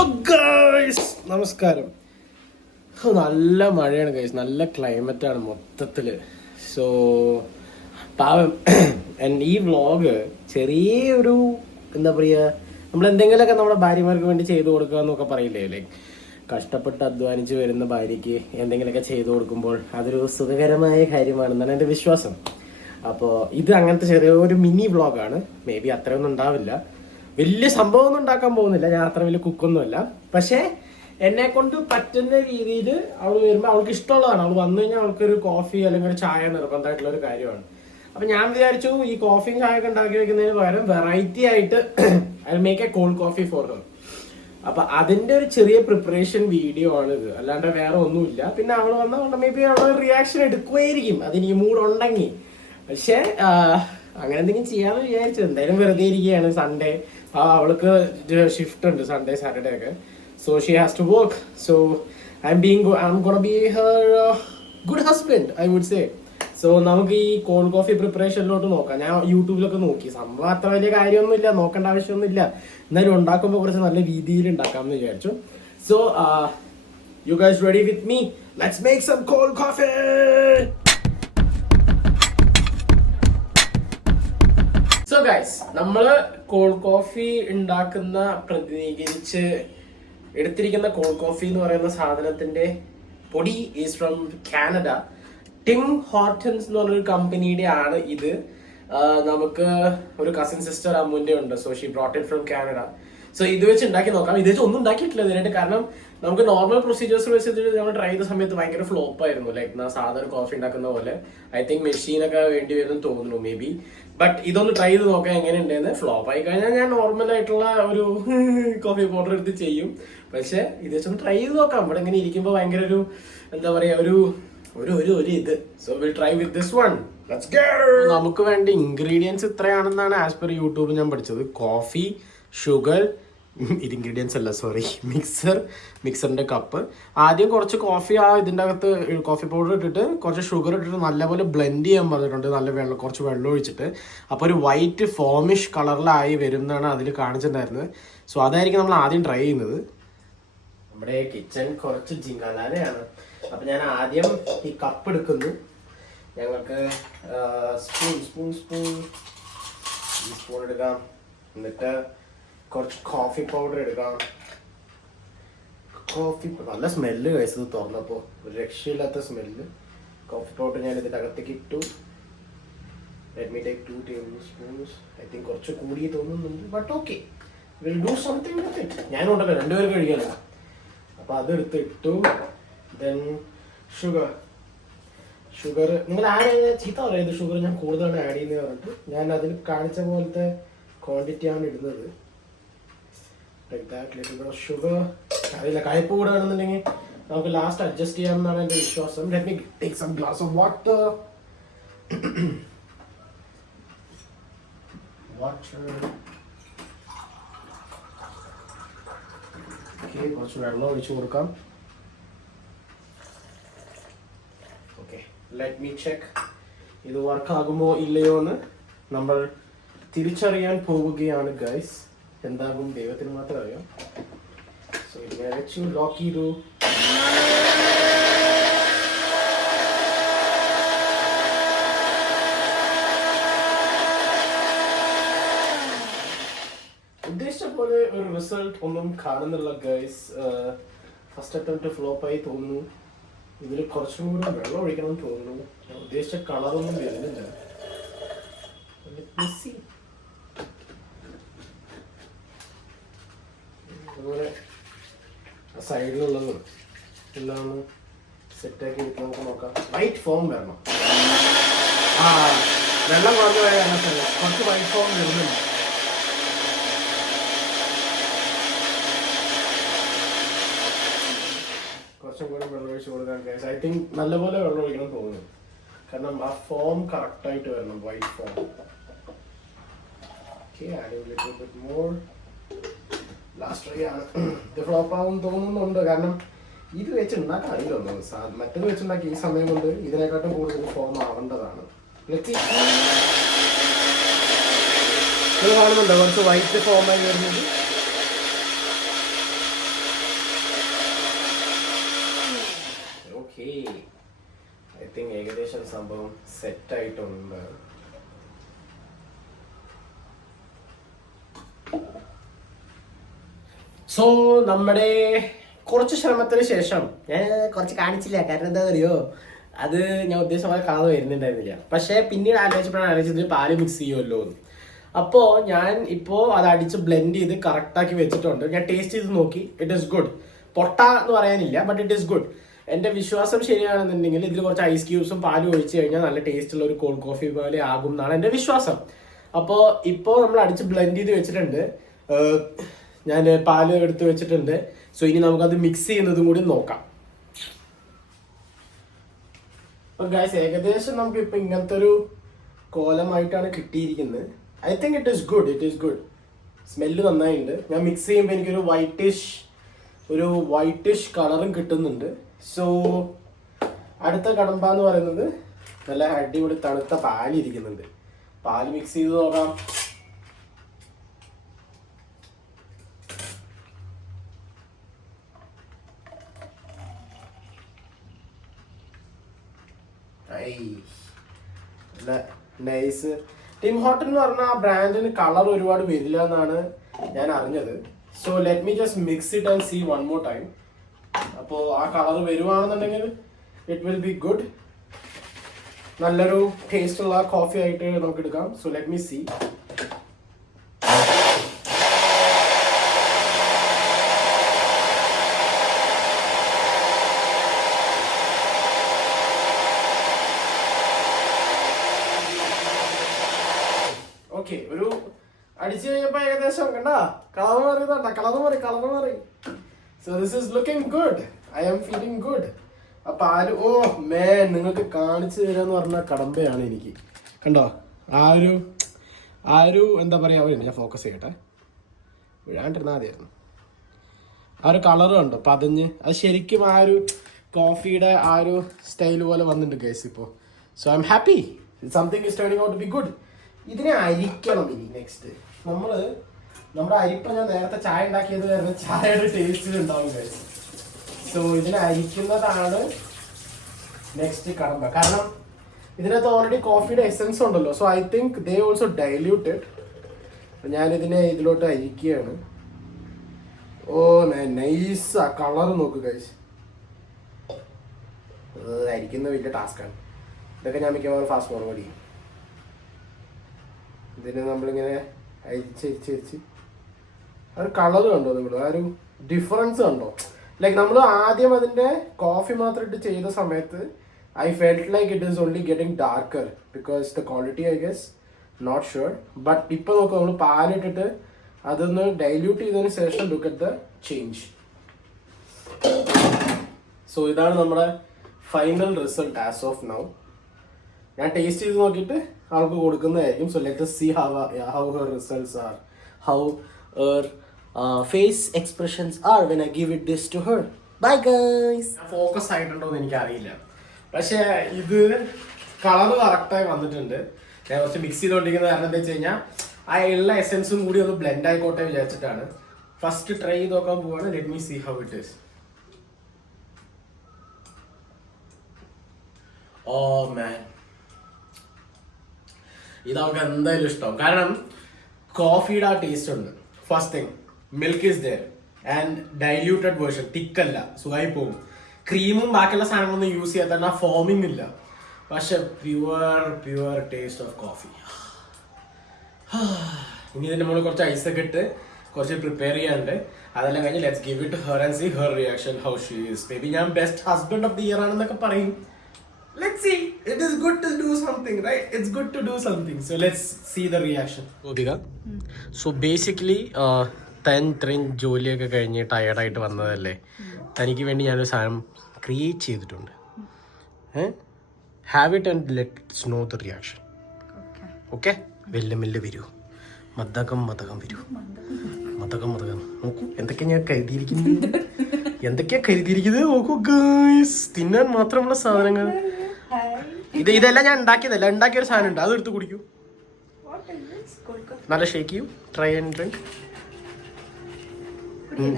Hello guys, നമസ്കാരം. നല്ല മഴയാണ് ഗൈസ്, നല്ല ക്ലൈമറ്റാണ് മൊത്തത്തില്. സോ പാവം ഈ വ്ളോഗ് ചെറിയൊരു എന്താ പറയുക, നമ്മൾ എന്തെങ്കിലുമൊക്കെ നമ്മുടെ ഭാര്യമാർക്ക് വേണ്ടി ചെയ്തു കൊടുക്കുക എന്നൊക്കെ പറയില്ലേ, ലൈക്ക് കഷ്ടപ്പെട്ട് അധ്വാനിച്ച് വരുന്ന ഭാര്യയ്ക്ക് എന്തെങ്കിലുമൊക്കെ ചെയ്തു കൊടുക്കുമ്പോൾ അതൊരു സുഖകരമായ കാര്യമാണെന്നാണ് എൻ്റെ വിശ്വാസം. അപ്പോൾ ഇത് അങ്ങനത്തെ ചെറിയൊരു മിനി വ്ളോഗാണ്. മേ ബി അത്രയൊന്നും ഉണ്ടാവില്ല, വലിയ സംഭവമൊന്നും ഉണ്ടാക്കാൻ പോകുന്നില്ല, ഞാൻ അത്ര വലിയ കുക്കൊന്നുമല്ല. പക്ഷേ എന്നെ കൊണ്ട് പറ്റുന്ന രീതിയിൽ അവൾ വരുമ്പോൾ അവൾക്ക് ഇഷ്ടമുള്ളതാണ്. അവൾ വന്നു കഴിഞ്ഞാൽ അവൾക്കൊരു കോഫി അല്ലെങ്കിൽ ഒരു ചായ നിർബന്ധമായിട്ടുള്ള ഒരു കാര്യമാണ്. അപ്പം ഞാൻ വിചാരിച്ചു ഈ കോഫിയും ചായ ഒക്കെ ഉണ്ടാക്കി വെക്കുന്നതിന് പകരം വെറൈറ്റി ആയിട്ട് I make a cold coffee for her. അപ്പൊ അതിന്റെ ഒരു ചെറിയ പ്രിപ്പറേഷൻ വീഡിയോ ആണ് ഇത്, അല്ലാണ്ട് വേറെ ഒന്നുമില്ല. പിന്നെ അവൾ വന്ന മേ ബി അവൾ റിയാക്ഷൻ എടുക്കുമായിരിക്കും അതിന് ഈ മൂഡ് ഉണ്ടെങ്കിൽ. പക്ഷേ അങ്ങനെ എന്തെങ്കിലും ചെയ്യാന്ന് വിചാരിച്ചു. എന്തായാലും വെറുതെ ഇരിക്കുകയാണ്, സൺഡേ. അവൾക്ക് ഷിഫ്റ്റ് ഉണ്ട് സൺഡേ സാറ്റർഡേ ഒക്കെ. So she has to work. So I'm gonna be her good husband I would say. So നമുക്ക് ഈ കോൾഡ് കോഫി പ്രിപ്പറേഷനിലോട്ട് നോക്കാം. ഞാൻ യൂട്യൂബിലൊക്കെ നോക്കി, സംഭവം അത്ര വലിയ കാര്യമൊന്നുമില്ല, നോക്കേണ്ട ആവശ്യമൊന്നുമില്ല. എന്നാലും ഉണ്ടാക്കുമ്പോൾ കുറച്ച് നല്ല രീതിയിൽ ഉണ്ടാക്കാമെന്ന് വിചാരിച്ചു. So you guys ready with me? Let's make some cold coffee. So guys, നമ്മള് കോൾഡ് കോഫി ഉണ്ടാക്കുന്ന പ്രതിനിധീകരിച്ച് എടുത്തിരിക്കുന്ന കോൾഡ് കോഫി എന്ന് പറയുന്ന സാധനത്തിന്റെ പൊടി is from Canada. Tim Hortons എന്ന് പറഞ്ഞൊരു കമ്പനിയുടെ ആണ് ഇത്. നമുക്ക് ഒരു കസിൻ സിസ്റ്റർ അമ്മുന്റെ ഉണ്ട്. So she brought it from Canada. So ഇത് വെച്ച് ഉണ്ടാക്കി നോക്കാം. ഇത് വെച്ച് ഒന്നും ഉണ്ടാക്കിയിട്ടില്ല ഇതിനായിട്ട്. കാരണം നമുക്ക് നോർമൽ പ്രൊസീജിയേഴ്സ് വെച്ച് നമ്മൾ ട്രൈ ചെയ്ത സമയത്ത് ഭയങ്കര ഫ്ലോപ്പ് ആയിരുന്നു. ലൈക്ക് സാധാരണ കോഫി ഉണ്ടാക്കുന്ന പോലെ ഐ തിങ്ക് മെഷീനൊക്കെ വേണ്ടി വരുമെന്ന് തോന്നുന്നു മേ ബി. ബട്ട് ഇതൊന്ന് ട്രൈ ചെയ്ത് നോക്കാം എങ്ങനെയുണ്ടെന്ന്. ഫ്ലോപ്പ് ആയി കഴിഞ്ഞാൽ ഞാൻ നോർമൽ ആയിട്ടുള്ള ഒരു കോഫി പൗഡർ എടുത്ത് ചെയ്യും. പക്ഷെ ഇത് വെച്ചൊന്ന് ട്രൈ ചെയ്ത് നോക്കാം. ഇവിടെ ഇങ്ങനെ ഇരിക്കുമ്പോൾ ഭയങ്കര ഒരു എന്താ പറയാ, ഒരു ഇത്. So will try with this one. Let's go. നമുക്ക് വേണ്ട ഇൻഗ്രീഡിയൻസ് ഇത്രയാണെന്നാണ് ആസ് പെർ യൂട്യൂബ് ഞാൻ പഠിച്ചത്. കോഫി, ഷുഗർ, ഇൻഗ്രീഡിയൻസ് അല്ല സോറി, മിക്സറിന്റെ കപ്പ്. ആദ്യം കുറച്ച് കോഫി ഇതിൻ്റെ അകത്ത് കോഫി പൗഡർ ഇട്ടിട്ട് കുറച്ച് ഷുഗർ ഇട്ടിട്ട് നല്ലപോലെ ബ്ലെൻഡ് ചെയ്യാൻ പറഞ്ഞിട്ടുണ്ട്. നല്ല കുറച്ച് വെള്ളം ഒഴിച്ചിട്ട്. അപ്പോൾ ഒരു വൈറ്റ് ഫോമിഷ് കളറിലായി വരും എന്നാണ് അതിൽ കാണിച്ചിട്ടുണ്ടായിരുന്നത്. സോ അതായിരിക്കും നമ്മൾ ആദ്യം ട്രൈ ചെയ്യുന്നത്. നമ്മുടെ കിച്ചൺ കുറച്ച് ജിങ്കാനാലയാണ്. അപ്പം ഞാൻ ആദ്യം ഈ കപ്പ് എടുക്കുന്നു. ഞങ്ങൾക്ക് സ്പൂൺ എടുക്കാം. എന്നിട്ട് കുറച്ച് കോഫി പൗഡർ എടുക്കാം. നല്ല സ്മെല്ല് കഴിച്ചത് തുറന്നപ്പോൾ, ഒരു രക്ഷയില്ലാത്ത സ്മെല്ല്. കോഫി പൗഡർ ഞാൻ ഇതിൻ്റെ അകത്തേക്ക് ഇട്ടു. Let me take 2 tablespoons. I think കുറച്ച് കൂടി തോന്നുന്നുണ്ട്, but okay, will do something with it. ഞാനുണ്ടല്ലോ 2 പേർക്ക് കഴിക്കാനല്ല. അപ്പോൾ അതെടുത്ത് ഇട്ടു. ദെൻ ഷുഗർ നിങ്ങൾ ആഡ് ചെയ്യുന്ന ചീത്ത പറയുന്നത് ഷുഗർ ഞാൻ കൂടുതലാണ് ആഡ് ചെയ്യുന്നത് പറഞ്ഞിട്ട്. ഞാൻ അതിൽ കാണിച്ച പോലത്തെ ക്വാണ്ടിറ്റിയാണ് ഇടുന്നത്. Like that. Little bit of sugar. അറിയില്ല, കയ്പ്പ് കൂടെ വേണമെന്നുണ്ടെങ്കിൽ നമുക്ക് ലാസ്റ്റ് അഡ്ജസ്റ്റ് ചെയ്യാമെന്നാണ് എൻ്റെ വിശ്വാസം. Let me take some glass of water. Okay, കുറച്ച് വെള്ളം ഒഴിച്ചു കൊടുക്കാം. ഓക്കെ, ലെറ്റ് മീ ചെക്ക് ഇത് വർക്ക് ആകുമോ ഇല്ലയോ എന്ന് നമ്മൾ തിരിച്ചറിയാൻ പോവുകയാണ് ഗൈസ്. എന്താകും ദൈവത്തിന് മാത്രം അറിയാം. സോ ഇങ്ങനെ വെച്ചു ലോക്ക് ചെയ്തു. ഉദ്ദേശിച്ച പോലെ ഒരു റിസൾട്ട് ഒന്നും കാണുന്നില്ല ഗൈസ്. ഫസ്റ്റ് അറ്റംപ്റ്റ് ഫ്ലോപ്പ് ആയി തോന്നുന്നു. ഇതിൽ കുറച്ചും കൂടി വെള്ളം ഒഴിക്കണം എന്ന് തോന്നുന്നു. ഉദ്ദേശിച്ച കളറൊന്നും വരുന്നില്ല. അതുപോലെ സൈഡിലുള്ളതും എല്ലാം ഒന്ന് സെറ്റാക്കി എടുത്ത് നമുക്ക് നോക്കാം. വൈറ്റ് ഫോം വരണം. വെള്ളം കുറഞ്ഞു പോയ കാരണത്തല്ല, കുറച്ച് വൈറ്റ് ഫോം വരുന്നുണ്ട്. കുറച്ചും കൂടി വെള്ളം ഒഴിച്ച് കൊടുക്കാൻ കേസ്. ഐ തിങ്ക് നല്ലപോലെ വെള്ളം ഒഴിക്കണം തോന്നുന്നു. കാരണം ആ ഫോം കറക്റ്റായിട്ട് വരണം, white form. Okay, add A little bit more. Last try ആണ്. ഇത് ഫ്ലോപ്പ് ആവും തോന്നുന്നുണ്ട്. കാരണം ഇത് വെച്ച് ഉണ്ടാക്കാൻ അറിയില്ല. മറ്റത് വെച്ചുണ്ടാക്കി ഈ സമയം കൊണ്ട് ഇതിനെക്കാട്ടും കൂടുതൽ ഫോം ആവേണ്ടതാണ്. ഇത് കാണുന്നുണ്ടോ കുറച്ച് വൈറ്റ് ഫോമായി വരുന്നത്? തിങ്ക് ഏകദേശം സംഭവം സെറ്റായിട്ടുണ്ട്. സോ നമ്മുടെ കുറച്ച് ശ്രമത്തിന് ശേഷം ഞാൻ കുറച്ച് കാണിച്ചില്ല, കാരണം എന്താ അറിയോ, അത് ഞാൻ ഉദ്ദേശിച്ച പോലെ കളർ വരുന്നുണ്ടായിരുന്നില്ല. പക്ഷേ പിന്നീട് ആലോചിച്ചത് പാല് മിക്സ് ചെയ്യുമല്ലോ എന്ന്. അപ്പോൾ ഞാൻ ഇപ്പോൾ അത് അടിച്ച് ബ്ലെൻഡ് ചെയ്ത് കറക്റ്റാക്കി വെച്ചിട്ടുണ്ട്. ഞാൻ ടേസ്റ്റ് ചെയ്ത് നോക്കി, ഇറ്റ് ഈസ് ഗുഡ്. പൊട്ട എന്ന് പറയാനില്ല, ബട്ട് ഇറ്റ് ഈസ് ഗുഡ്. എൻ്റെ വിശ്വാസം ശരിയാണെന്നുണ്ടെങ്കിൽ ഇതിൽ കുറച്ച് ഐസ് ക്യൂബ്സും പാലും ഒഴിച്ച് കഴിഞ്ഞാൽ നല്ല ടേസ്റ്റുള്ള ഒരു കോൾഡ് കോഫി പോലെ ആകും എന്നാണ് എൻ്റെ വിശ്വാസം. അപ്പോൾ ഇപ്പോൾ നമ്മൾ അടിച്ച് ബ്ലെൻഡ് ചെയ്ത് വെച്ചിട്ടുണ്ട്, ഞാൻ പാല് എടുത്ത് വെച്ചിട്ടുണ്ട്. സോ ഇനി നമുക്കത് മിക്സ് ചെയ്യുന്നതും കൂടി നോക്കാം. ഗൈസ്, ഏകദേശം നമുക്ക് ഇപ്പൊ ഇങ്ങനത്തെ ഒരു കോലമായിട്ടാണ് കിട്ടിയിരിക്കുന്നത്. I think it is good. Smell നന്നായിട്ടുണ്ട്. ഞാൻ മിക്സ് ചെയ്യുമ്പോൾ എനിക്കൊരു വൈറ്റിഷ് കളറും കിട്ടുന്നുണ്ട്. സോ അടുത്ത കടമ്പ എന്ന് പറയുന്നത് നല്ല അടിപൊളി തണുത്ത പാലിരിക്കുന്നുണ്ട്. പാല് മിക്സ് ചെയ്ത് നോക്കാം. നൈസ്. ടിം ഹോട്ടൻ എന്ന് പറഞ്ഞ ആ ബ്രാൻഡിന് കളർ ഒരുപാട് വരില്ല എന്നാണ് ഞാൻ അറിഞ്ഞത്. So let me just mix it and see one more time. അപ്പോൾ ആ കളർ വരുവാണെന്നുണ്ടെങ്കിൽ ഇറ്റ് വിൽ ബി ഗുഡ്. നല്ലൊരു ടേസ്റ്റ് ഉള്ള കോഫി ആയിട്ട് നമുക്ക് എടുക്കാം. So let me see. Okay, ഒരു അടിച്ചു കഴിഞ്ഞപ്പോ ഏകദേശം കണ്ട കളർ മാറി. So this is looking good. I am feeling good. അപ്പൊ നിങ്ങൾക്ക് കാണിച്ചു തരാന്ന് പറഞ്ഞ കടമ്പയാണ് എനിക്ക്. കണ്ടോ ആ ഒരു എന്താ പറയാ, ഞാൻ ഫോക്കസ് ചെയ്യട്ടെ, വിഴാണ്ടിരുന്നാ മതിയായിരുന്നു. ആ ഒരു കളർ കണ്ടോ പതഞ്ഞ്, അത് ശരിക്കും ആ ഒരു കോഫിയുടെ ആ ഒരു സ്റ്റൈൽ പോലെ വന്നിട്ടുണ്ട് ഗൈസ് ഇപ്പോൾ. So I'm happy. Something is turning out to be good. ഇതിനെ അരിക്കണം. ഇനി നെക്സ്റ്റ് നമ്മുടെ അരിപ്പ ഞാൻ നേരത്തെ ചായ ഉണ്ടാക്കിയത് കാരണം ചായയുടെ ടേസ്റ്റ് ഉണ്ടാവും ഗൈസ്. സോ ഇതിനെ അരിക്കുന്നതാണ് നെക്സ്റ്റ് കടമ്പ. കാരണം ഇതിനകത്ത് ഓൾറെഡി കോഫിയുടെ എസെൻസ് ഉണ്ടല്ലോ. So I think they also diluted. ഞാനിതിനെ ഇതിലോട്ട് അരിക്കുകയാണ്. Oh nice. ആ കളർ നോക്ക് ഗൈസ്. അരിക്കുന്നത് വലിയ ടാസ്ക്കാണ്. ഇതൊക്കെ ഞാൻ മിക്കവാറും ഫാസ്റ്റ് ഫോർവേഡ് ചെയ്യും. ഇതിന് നമ്മളിങ്ങനെ അരിച്ചരിച്ചരിച്ച് ആ ഒരു കളർ കണ്ടോ നിങ്ങൾ, ആ ഒരു ഡിഫറൻസ് കണ്ടോ? ലൈക്ക് നമ്മൾ ആദ്യം അതിൻ്റെ കോഫി മാത്രം ഇട്ട് ചെയ്ത സമയത്ത് I felt like it is only getting darker because the quality I guess not sure. But ഇപ്പോൾ നോക്കുക, നമ്മൾ പാലിട്ടിട്ട് അതൊന്ന് ഡൈല്യൂട്ട് ചെയ്തതിന് ശേഷം look at the change. So ഇതാണ് നമ്മുടെ final result as of now. ഞാൻ ടേസ്റ്റ് ചെയ്ത് നോക്കിയിട്ട് ആൾക്ക് കൊടുക്കുന്നതായിരിക്കും. So let us see how her results are, how her face expressions are when I give it this to her. Bye guys. Focus ആയിട്ടുണ്ടോ എന്ന് എനിക്കറിയില്ല, പക്ഷേ ഇത് കളർ കറക്റ്റായി വന്നിട്ടുണ്ട്. ഞാൻ കുറച്ച് മിക്സ് ചെയ്തുകൊണ്ടിരിക്കുന്ന കാരണം എന്താ വെച്ച് കഴിഞ്ഞാൽ ആ ഉള്ള എസെൻസും കൂടി ഒന്ന് ബ്ലെൻഡ് ആയിക്കോട്ടെ വിചാരിച്ചിട്ടാണ്. ഫസ്റ്റ് ട്രൈ ചെയ്ത് നോക്കാൻ പോവാണ്. Let me see how it is. Oh man, ഇത് അവർക്ക് എന്തായാലും ഇഷ്ടമാവും. കാരണം കോഫിയുടെ ആ ടേസ്റ്റ് ഉണ്ട്. First thing, milk is there and diluted version, തിക്കല്ല, സുഖമായി പോകും. ക്രീമും ബാക്കിയുള്ള സാധനങ്ങളൊന്നും യൂസ് ചെയ്യാത്ത ആ ഫോമിങ് ഇല്ല, പക്ഷെ പ്യുവർ ടേസ്റ്റ് ഓഫ് കോഫി. ഇനി ഇതിന്റെ മുകളിൽ കുറച്ച് ഐസൊക്കെ ഇട്ട് കുറച്ച് പ്രിപ്പയർ ചെയ്യാനുണ്ട്. അതെല്ലാം കഴിഞ്ഞ് let's give it her and see her reaction how she is. Maybe ഞാൻ best husband of the year ആണെന്നൊക്കെ പറയും. Let's see. It is good to do something, right? It's good to do something. So let's see the reaction. Gopika. So basically, ഇത്രയും ജോലിയൊക്കെ കഴിഞ്ഞ് ടയർഡായിട്ട് വന്നതല്ലേ, തനിക്ക് വേണ്ടി ഞാനൊരു സാധനം ക്രിയേറ്റ് ചെയ്തിട്ടുണ്ട്. Have it and let's know the reaction. Okay, മെല്ലെ വരൂ. മതകം വരൂ. മതകം നോക്കൂ എന്തൊക്കെയാ ഞാൻ കരുതിയിരിക്കുന്നത് നോക്കൂ ഗൈസ്. തിന്നാൻ മാത്രമുള്ള സാധനങ്ങൾ. ഇതെല്ലാം ഞാൻ ഉണ്ടാക്കിയൊരു സാധനം ഉണ്ട്, അത് എടുത്ത് കുടിക്കൂ. നല്ല ഷേക്ക് ചെയ്യൂ. Try and drink.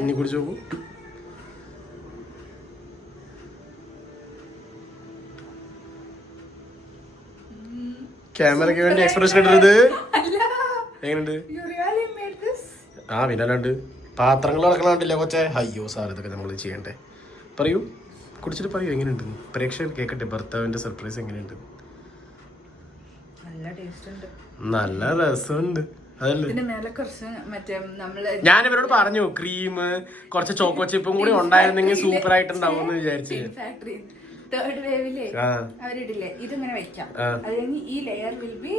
ഇനി കുടിച്ചു നോക്കൂ. ക്യാമറയ്ക്ക് വേണ്ടി എക്സ്പ്രഷൻ ഇട്ടത് എങ്ങനെയുണ്ട്? ആ പിന്നല്ലാണ്ട് പാത്രങ്ങൾ നടക്കണണ്ടില്ല കൊച്ചേ. അയ്യോ സാർ ഇതൊക്കെ നമ്മൾ ചെയ്യണ്ടേ? പറയൂ, കുടിച്ചിട്ട് പറയൂ എങ്ങനെയുണ്ട്. പ്രേക്ഷകർ കേൾക്കട്ടെ ഭർത്താവിന്റെ സർപ്രൈസ് എങ്ങനെയുണ്ട്. നല്ല രസമുണ്ട്. ഞാൻ ഇവരോട് പറഞ്ഞു ക്രീം കുറച്ച് ചോക്കോ ചിപ്പും കൂടി ഉണ്ടായിരുന്നെങ്കിൽ സൂപ്പർ ആയിട്ടുണ്ടാവും എന്ന് വിചാരിച്ചു. തേർഡ് വേവില് അവരിടില്ലേ ഇതിങ്ങനെ വെക്കാം. ഈ ലെയർ വിൽ ബി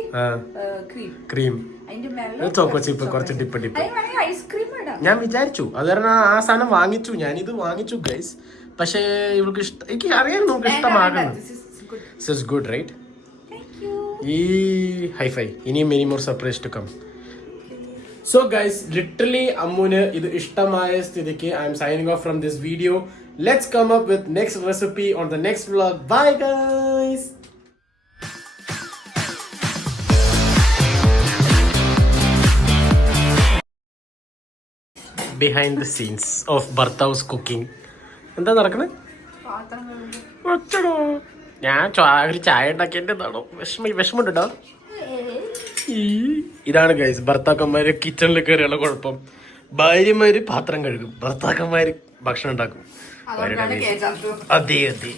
ക്രീം, അതിന്റെ മേലെ ചോക്കോ ചിപ്പ് കുറച്ച് ഡിപ്പ് ഡിപ്പ്. ഐസ്ക്രീം ഇടാം ഞാൻ വിചാരിച്ചു, അത് കാരണം ആ സാധനം വാങ്ങിച്ചു. ഞാനിത് വാങ്ങിച്ചു ഗൈസ്. പക്ഷേ ഇവർക്ക് ഇഷ്ടം, എനിക്ക് അറിയാൻ നമുക്ക് ഇഷ്ടമാകണം. This is good right. ഈ ഹൈഫൈ ഇനിയും many more surprise to come. So guys, literally അമ്മുന് ഇത് ഇഷ്ടമായ സ്ഥിതിക്ക് I'm signing off from this video. Let's come up with next recipe on the next vlog. Bye guys. Behind the scenes of Bhartav's cooking. എന്താ നടക്കണേ? ഞാൻ ഒരു ചായ ഉണ്ടാക്കിയതാണോ? വിഷമുണ്ടോ? ഇതാണ് ഗൈസ് ഭർത്താക്കന്മാര് കിച്ചണിൽ കയറിയുള്ള കുഴപ്പം. ഭാര്യമാര് പാത്രം കഴുകും, ഭർത്താക്കന്മാര് ഭക്ഷണം ഉണ്ടാക്കും. അതെ അതെ.